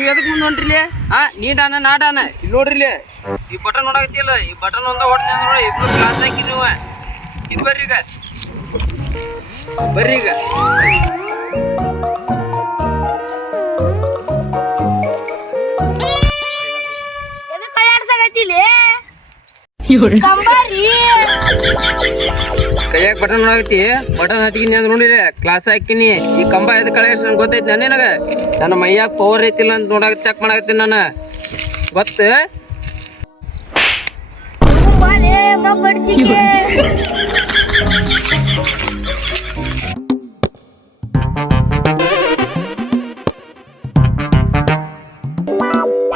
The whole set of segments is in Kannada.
ನೀವ್ ಎದಕ್ ಮುಂದೆ ಹೊಂಟ್ರಿಲಿ ನೀಟಾನ ನಾಟಾನ ಇಲ್ಲಿ ನೋಡ್ರಿಲಿ ಈ ಬಟನ್ ನೋಡಕತ್ತಿಲ್ಲ ಈ ಬಟನ್ ಒಂದ ಹೊಡೆದ ನೋಡಿ ಇಬ್ರು ಕ್ಲಾಸ್ ಹಾಕಿ ನೀವು ಇದು ಬರ್ರಿ ಈಗ ಬರ್ರಿ ಈಗ ಕೈಯಾಗ ಬಟನ್ ನೋಡಕತ್ತಿ ಬಟನ್ ಹತ್ತಿನಿ ಅಂತ ನೋಡಿರಿ ಕ್ಲಾಸ್ ಹಾಕಿನಿ ಈ ಕಂಬ ಎದ್ ಕಳೆಯಷ್ಟ ಗೊತ್ತೈತಿ ನನಗ ನನ್ನ ಮೈಯಾಗ ಪವರ್ ಐತಿಲ್ಲ ಅಂತ ನೋಡಕ್ ಚೆಕ್ ಮಾಡಕತ್ತೀನಿ ನಾನು ಗೊತ್ತ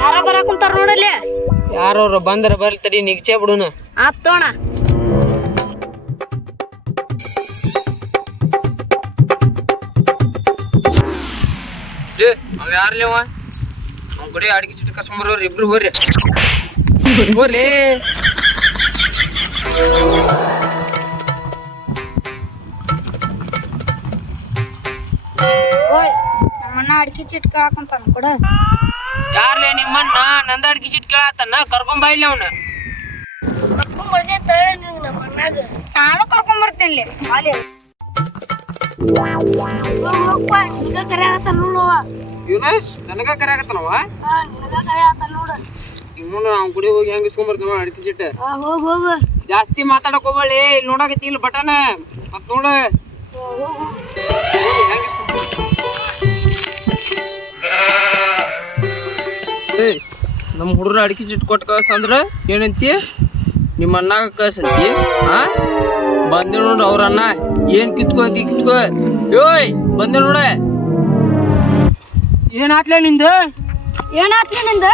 ಯಾರ ಬರಾಕುಂತಾರ ನೋಡಲ್ಲಿ ಯಾರವ್ರ ಬಂದ್ರ ಬರ್ಲಿ ತಡಿ ನಿಗ್ಚೆ ಬಿಡುನ ಆತೋಣ ಅವ ಯಾರ್ಲಿ ಅವ ಅವ್ನ ಕಡೆ ಅಡಿಗೆ ಚಿಟ್ಟ ಕಸ್ಕೊಂಬರ್ರಿ ಇಬ್ರು ಹೋರಿ ಹೋಗ್ಲಿ ಓಯ್ ನಮ್ಮಣ್ಣ ಅಡಿಕೆ ಚಿಟ್ ಕೇಳಾಕುಂತಾನ ಕೊಡ ಯಾರ್ಲೇ ನಿಮ್ಮಣ್ಣ ನಂದ ಅಡಿಗೆ ಚಿಟ್ ಕೇಳಾತನ ಕರ್ಕೊಂಬ ಇಲ್ಲಿ ಅವನ ನಾನು ಕರ್ಕೊಂಡ್ ಬರ್ತೀನಿ ಇವನ ನನಗ ಕರೆಯಾಕತ್ತನವ ಇನ್ನು ಅವ್ನ ಕುಡಿ ಹೋಗಿ ಹೆಂಗ್ ಇಸ್ಕೊಂಬರ್ತಾವ ಅಡಿಕೆ ಚಿಟ್ಟ ಹೋಗ್ ಹೋಗು ಜಾಸ್ತಿ ಮಾತಾಡಕ್ ಹೋಗ್ಬಳ್ಳಿ ಇಲ್ಲಿ ನೋಡಕತ್ತಿ ಇಲ್ಲಿ ಬಟನ್ ಮತ್ ನೋಡ ಹೆಂಗ್ ನಮ್ಮ ಹುಡುಗ್ರ ಅಡಿಕೆ ಚಿಟ್ಟು ಕೊಟ್ಟು ಕಳ್ಸ ಅಂದ್ರ ಏನಂತಿ ನಿಮ್ಮ ಅಣ್ಣಾಗ ಕಳ್ಸಂತಿ ಬಂದೆ ನೋಡ್ರಿ ಅವ್ರ ಅಣ್ಣ ಏನ್ ಕಿತ್ಕೋ ಯೋಯ್ ಬಂದೆ ನೋಡ ಏನ್ ಆತ್ಲೇ ನಿಂದ ಏನಾತ್ಲಿ ನಿಂದ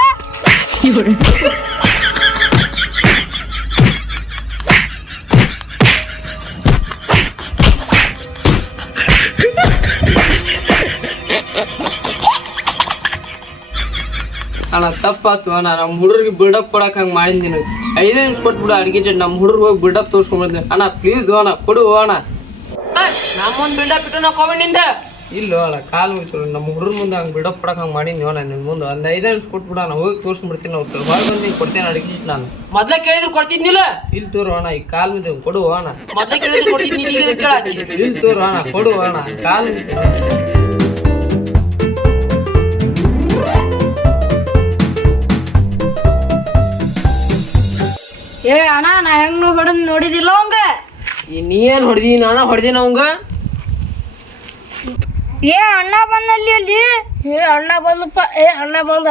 ಅಣ್ಣ ತಪ್ಪಾತು ಅಣ್ಣ ನಮ್ಮ ಹುಡುಗರಿಗೆ ಬಿಲ್ಡಪ್ ಕೊಡಕ್ ಹಂಗೆ ಮಾಡಿದ್ದೀನಿ 5 ನಿಮಿಷ ಕೊಟ್ಬಿಡು ಅಡಿಗೆ ಚಟ್ ನಮ್ಮ ಹುಡುಗರು ಹೋಗಿ ಬಿಲ್ಡಪ್ ತೋರ್ಸ್ಕೊಂಡ್ಬಂದೆ ಅಣ್ಣ ಪ್ಲೀಸ್ ಅಣ್ಣ ಕೊಡು ಅಣ್ಣ ನಮ್ಮೊಂದು ಬಿಲ್ಡಪ್ ಇಟ್ಟು ನಾ ಕೋವಿನಿಂದ ಇಲ್ಲ ಅಣ್ಣ ಕಾಲು ಮುಚ್ಚು ನಮ್ಮ ಹುಡುಗ್ರ ಮುಂದೆ ಹಂಗೆ ಬಿಲ್ಡಪ್ ಕೊಡಕ್ ಹಂಗೆ ಮಾಡೀನಿ ಅಣ್ಣ ನಿನ್ನ ಮುಂದೆ ಒಂದು 5 ನಿಮಿಷ ಕೊಟ್ಬಿಡು ಅಣ್ಣ ಹೋಗಿ ತೋರ್ಸ್ಬಿಡ್ತೀನಿ ಅವ್ರು ಹೊರಗೆ ಬಂದು ಕೊಡ್ತೇನೆ ಅಡಿಗೆ ಚಿಟ್ ನಾನು ಮೊದ್ಲೇ ಕೇಳಿದ್ರು ಕೊಡ್ತಿದ್ನಿಲ್ಲ ಇಲ್ಲಿ ತೋರು ಅಣ್ಣ ಈ ಕಾಲು ಮುದ್ದೆ ಕೊಡು ಅಣ್ಣ ಮೊದ್ಲೇ ಕೇಳಿದ್ರು ಕೊಡ್ತಿದ್ನಿ ಇಲ್ಲಿ ತೋರು ಅಣ್ಣ ಕೊಡು ಅಣ್ಣ ಕಾಲು ಏ ಅಣ್ಣ ನಾ ಹೆಂಗ್ ಹೊಡೆದ್ ನೋಡಿದಿಲ್ಲ ಅವಂಗ ನೀ ಏನ್ ಹೊಡೆದಿ ನಾನು ಹೊಡೆದಿನ ಅವಂಗ ಏ ಅಣ್ಣ ಬಂದಲ್ಲಿ ಅಲ್ಲಿ ಏ ಅಣ್ಣ ಬಂದಪ್ಪ ಏ ಅಣ್ಣ ಬಂದ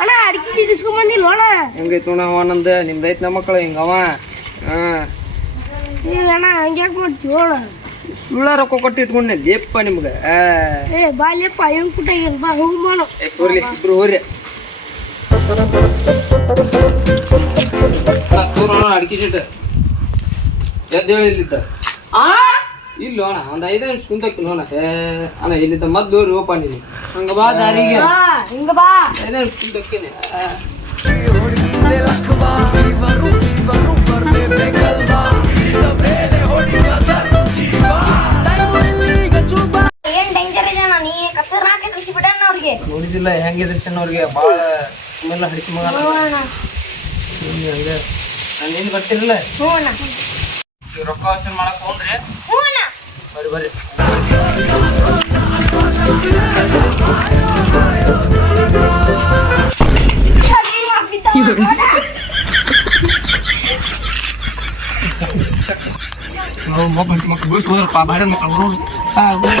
ಅಣ್ಣ ಅಡಿಕೆ ತಿರ್ಸ್ಕೊಂಡ್ ಬಂದಿಲ್ಲ ಅಣ್ಣ ಹೆಂಗೈತ್ ನೋಡ ಅವ ನಂದ ನಿಮ್ದೈತ್ ನಮ್ಮ ಮಕ್ಕಳು ಹಿಂಗವ ಏ ಅಣ್ಣ ಹಂಗ್ಯಾಕೆ ಮಾಡ್ತೀವಿ ಅಣ್ಣ ಸುಳ್ಳ ರೊಕ್ಕ ಕೊಟ್ಟು ಇಟ್ಕೊಂಡೆ ಲೇಪ್ಪ ನಿಮ್ಗೆ ಏ ಬಾಲ್ಯಪ್ಪ ಹೆಂಗ್ ಕುಟ್ಟಾಗಿರ್ ಬಾ ಹೋಗಿ ಮಾಡು ಹೋರ್ಲಿ ಇಬ್ರು ಹೋರಿ ತೋರೋಣ ಅಡಿಕೆ ಚಿಟ್ಟ ಎದ್ದು ಹೇಳಿಲ್ಲಿದ್ದ ಇಲ್ಲ ಅಣ್ಣ ಒಂದು 5 ನಿಮಿಷ ಕುಂತಕ್ಕಿಲ್ಲ ಅಣ್ಣ ಇಲ್ಲಿದ್ದ ಮೊದ್ಲು ರೋಪ ನೀನು ಹಂಗ ಬಾ ದಾರಿಗೆ ಹಿಂಗ ಬಾ 5 ನಿಮಿಷ ಕುಂತಕ್ಕೇನೆ ಏನ್ ಡೇಂಜರ್ ಇದೆ ನೀ ಕತ್ತರ್ನಾಕ ಕೃಷಿ ಬಿಡಣ್ಣ ಅವ್ರಿಗೆ ನೋಡಿದಿಲ್ಲ ಹೆಂಗಿದೆ ಅವ್ರಿಗೆ ಭಾಳ ಸುಮ್ಮೆಲ್ಲ ಹಡಿಸಿ ಮಗ ಹಂಗೆ ನಾನು ಏನು ಬರ್ತಿರಲ್ಲ ಹ್ಞೂ ಅಣ್ಣ ಈಗ ರೊಕ್ಕ ವಾಸನೆ ಮಾಡಕ್ ಹೋಗ್ರಿ ಹ್ಞೂ ಅಣ್ಣ ಬರ್ರಿ ಬರ್ರಿ ಮಕ್ಕಳು ಮಕ್ಕಳು ಮಕ್ಕಳು ಮಕ್ಕಳು